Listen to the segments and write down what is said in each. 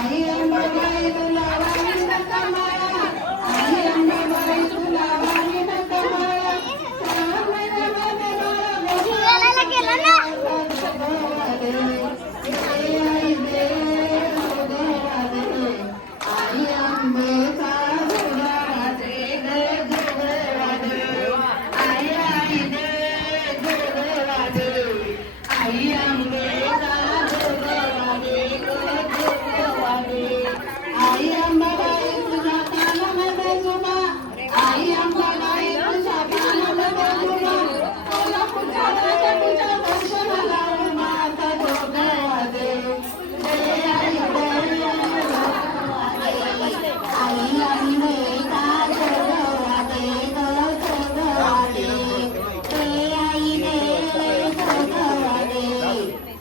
Aí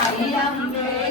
அயிலம்பே